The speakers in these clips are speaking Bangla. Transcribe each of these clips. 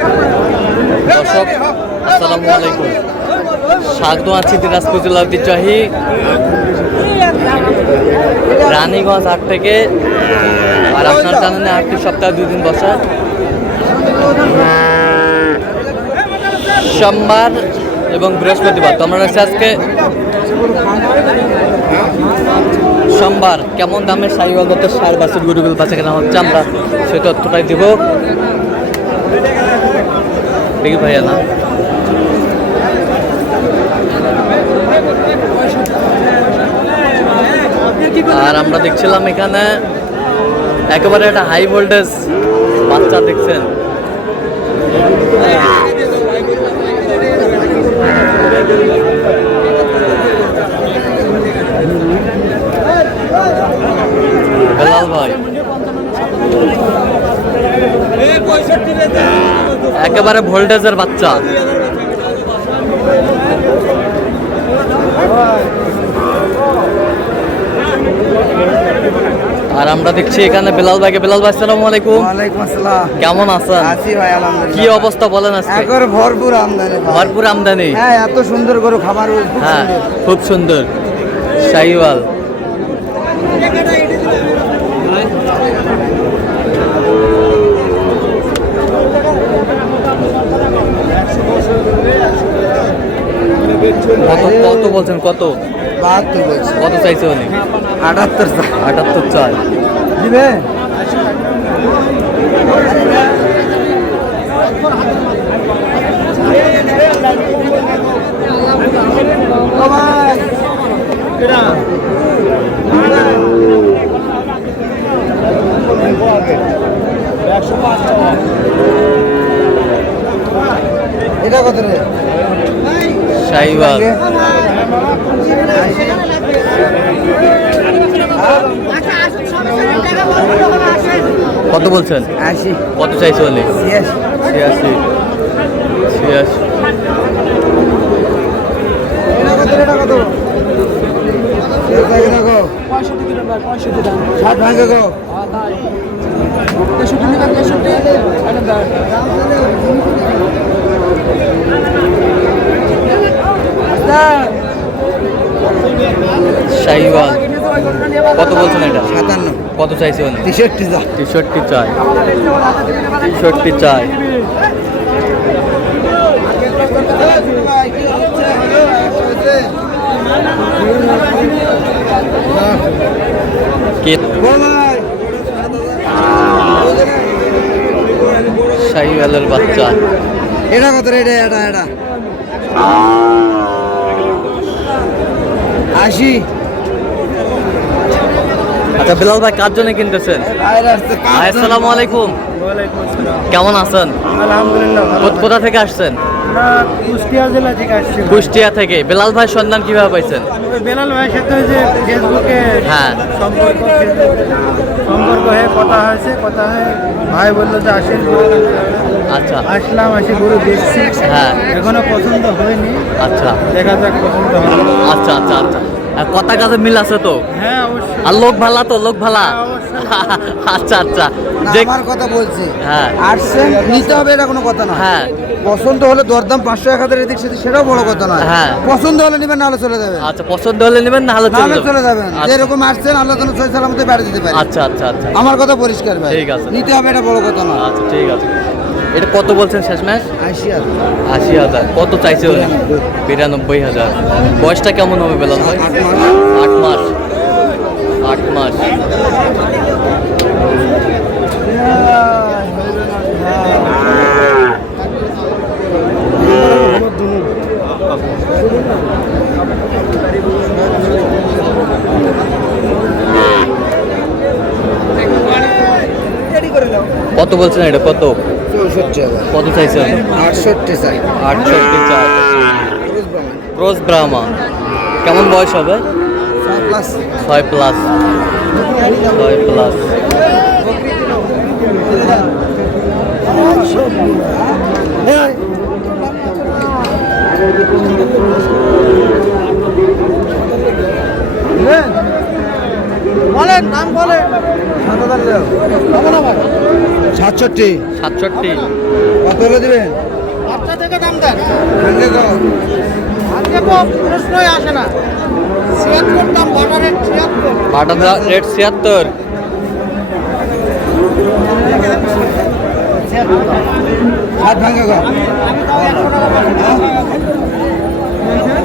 দর্শক আসসালামু আলাইকুম, স্বাগত আছি দিনাজপুর জেলা ঐতিহ্যবাহী রানীগঞ্জ হাট থেকে। আর আপনার জানেন হাটটি সপ্তাহে 2 দিন বসে, সোমবার এবং বৃহস্পতিবার। তো আমরা আজকে সোমবার কেমন দামে সাইওয়াল দত্ত সার বাছুর গরুগুলো বাচ্চা কেনা হচ্ছে আমরা সেই তথ্যটাই দিব। দেখি ভাইয়া না আর আমরা দেখছিলাম এখানে একেবারে একটা হাই ভোল্টেজ বাচ্চা দেখছেন। বেলাল ভাই একেবারে ভোল্টেজের বাচ্চা। আর আমরা দেখছি এখানে বেলাল ভাইকে। বেলাল ভাই আসসালামু আলাইকুম। ওয়ালাইকুম আসসালাম। কেমন আছেন? আছি ভাই আলহামদুলিল্লাহ। কি অবস্থা বলেন আজকে? একবার ভরপুর আমদানি ভাই। ভরপুর আমদানি। হ্যাঁ, এত সুন্দর গরু খামার খুব হ্যাঁ সুন্দর। খুব সুন্দর শাহিওয়াল। কত কত বলছেন? কত 72 বলছি। কত চাইছে উনি? 78 78 চাই। দিবে? ও ভাই কেডা এটা কত রে? শাহিওয়াল কত বলছেন? 80 কত চাইছে উনি? 86 86 এটা কত? এটা কত? এটা দেখো 65 দাম 60 ভাঙে গো। শাহিওয়াল কত বলছেন এটা? 57 কত চাইছে উনি? 63 যা 63 চাই। 63 চাই। কে শাহিওয়ালের বাচ্চা। এটা কত রে? এটা 80। আচ্ছা বেলাল ভাই কার জন্য কিনতেছেন? আসসালামু আলাইকুম। কেমন আছেন? আলহামদুলিল্লাহ। কোথা থেকে আসছেন? কুষ্টিয়া জেলা থেকে আসছি। কুষ্টিয়া থেকে। বেলাল ভাই সন্ধান কিভাবে পাইছেন? বেলাল ভাইয়ের সাথে যে ফেসবুকে হ্যাঁ সম্পর্ক হয়ে কথা হয়ে ভাই বললো যে আসেন। আচ্ছা আসলাম, আসি গরু দেখছি। হ্যাঁ এখনো পছন্দ হয়নি, আচ্ছা দেখা যাক পছন্দ হবে। আচ্ছা আচ্ছা আচ্ছা আর কথা কাজে মিল আছে তো? হ্যাঁ অবশ্যই। আর লোক ভালা তো? লোক ভালা? আচ্ছা আচ্ছা যে আমার কথা বলছি, হ্যাঁ আসছেন নিতে হবে এটা কোনো কথা না। হ্যাঁ পছন্দ হলে দরদাম 500-1000 এদিক সেদিক সেটাও বড় কথা নয়। হ্যাঁ পছন্দ হলে নিবেন, নাহলে চলে যাবেন। আচ্ছা পছন্দ হলে নেবেন, না হলে নাহলে চলে চলে যাবেন। আচ্ছা। যেরকম আসছেন আল্লাহ যেন সহি সালামতে বাড়ি দিতে পারে। আচ্ছা আচ্ছা আচ্ছা আমার কথা পরিষ্কার ভাই। ঠিক আছে। নিতে হবে এটা বড় কথা নয়। আচ্ছা ঠিক আছে। এটা কত বলছেন শেষ ম্যাচ? 80,000 80,000। কত চাইছে উনি? 92,000। বয়সটা কেমন হবে বেলাল ভাই? 8 মাস। 8 মাস। 8 মাস। কত বলছেন এটা? কত? 64,000। কত চাইছেন? 68 চাই। 68 চাই। ক্রস ব্রাহ্মা। কেমন বয়স হবে? 6+। 6 প্লাস। 6 প্লাস। বলেন দাম বলে 67 67 কত হলে দিবেন বাচ্চা থেকে দাম দেন আজকে তো প্রশ্নই আসে না 76 দাম বাটারের 76 বাটার রেট 76 সাত ভাঙে গো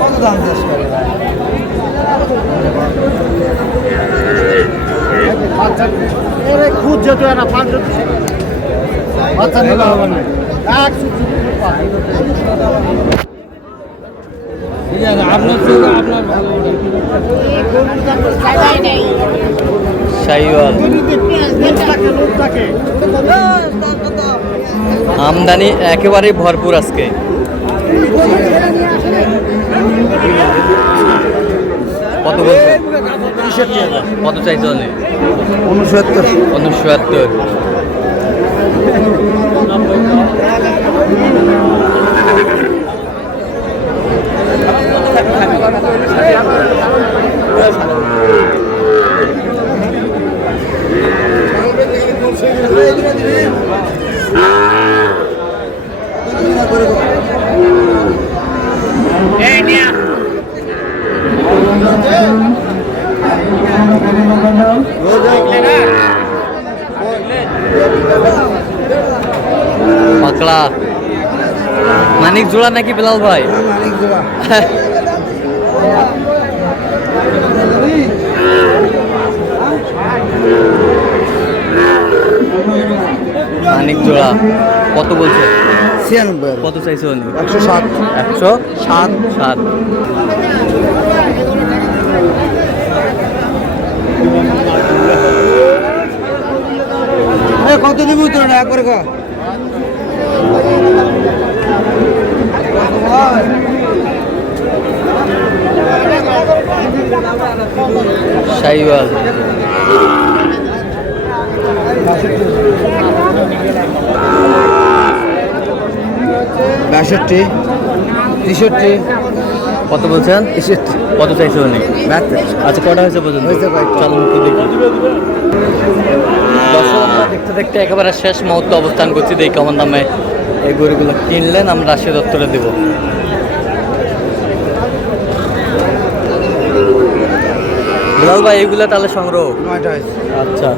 কত দাম শেষ করে খুদ যেত না 500 বাচ্চা নিলে হবে না আপনার চোখে আপনার ভালো শাহিওয়াল আমদানি একেবারেই ভরপুর আজকে। কত বলছেন? কত চাইছে অনেক? 69। পাকড়া মানিক জোড়া নাকি বেলাল ভাই? মানিক জোড়া কত বলছে? 96 কত চাইছে উনি? 107 107। কত দিব তো না একবার গো শাহিওয়াল 62 63 কত বলছেন? 63 কত চাইছে উনি? আচ্ছা কটা হয়েছে পর্যন্ত? হয়েছে কয়েকটা। চলো মুখে দেখি। দর্শক আমরা দেখতে দেখতে একেবারে শেষ মুহূর্তে অবস্থান করছি। দেখি কেমন দামে এই গরুগুলো কিনলেন, আমরা রাশিয়া দত্তরে দেবো। বিলাল ভাই এইগুলো তাহলে সংগ্রহ? আচ্ছা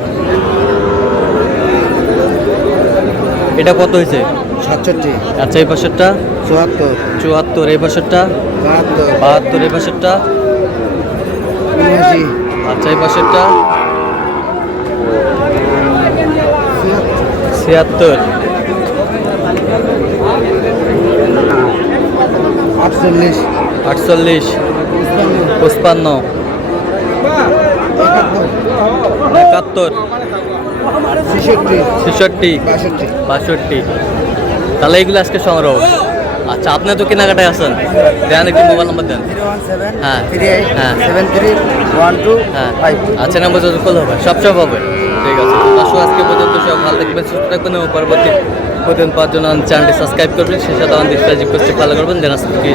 এটা কত হয়েছে? 67 আচ্ছা এই পাশেরটা 74 74, এই পাশেরটা 72 72, এই পাশেরটা 79 আচ্ছা এই পাশেরটা 76, 48 48, 55, 71, 66 66, 62 62। তাহলে এইগুলো আজকে সংগ্রহ। আচ্ছা আপনি তো কেনাকাটায় আছেন, দেন একটু মোবাইল নাম্বার দেন। 017 হ্যাঁ 38 হ্যাঁ 73 12 হ্যাঁ 5 আচ্ছা নাম্বার যত কল হবে সব হবে। ঠিক আছে দর্শক আজকে পর্যন্ত সব ভালো থাকবেন, সুস্থ থাকবেন এবং পরবর্তী প্রতিদিন পাওয়ার জন্য চ্যানেলটি সাবস্ক্রাইব করবেন, সেই সাথে আমাদের রিকোয়েস্টে ফলো করবেন, যেন আজকে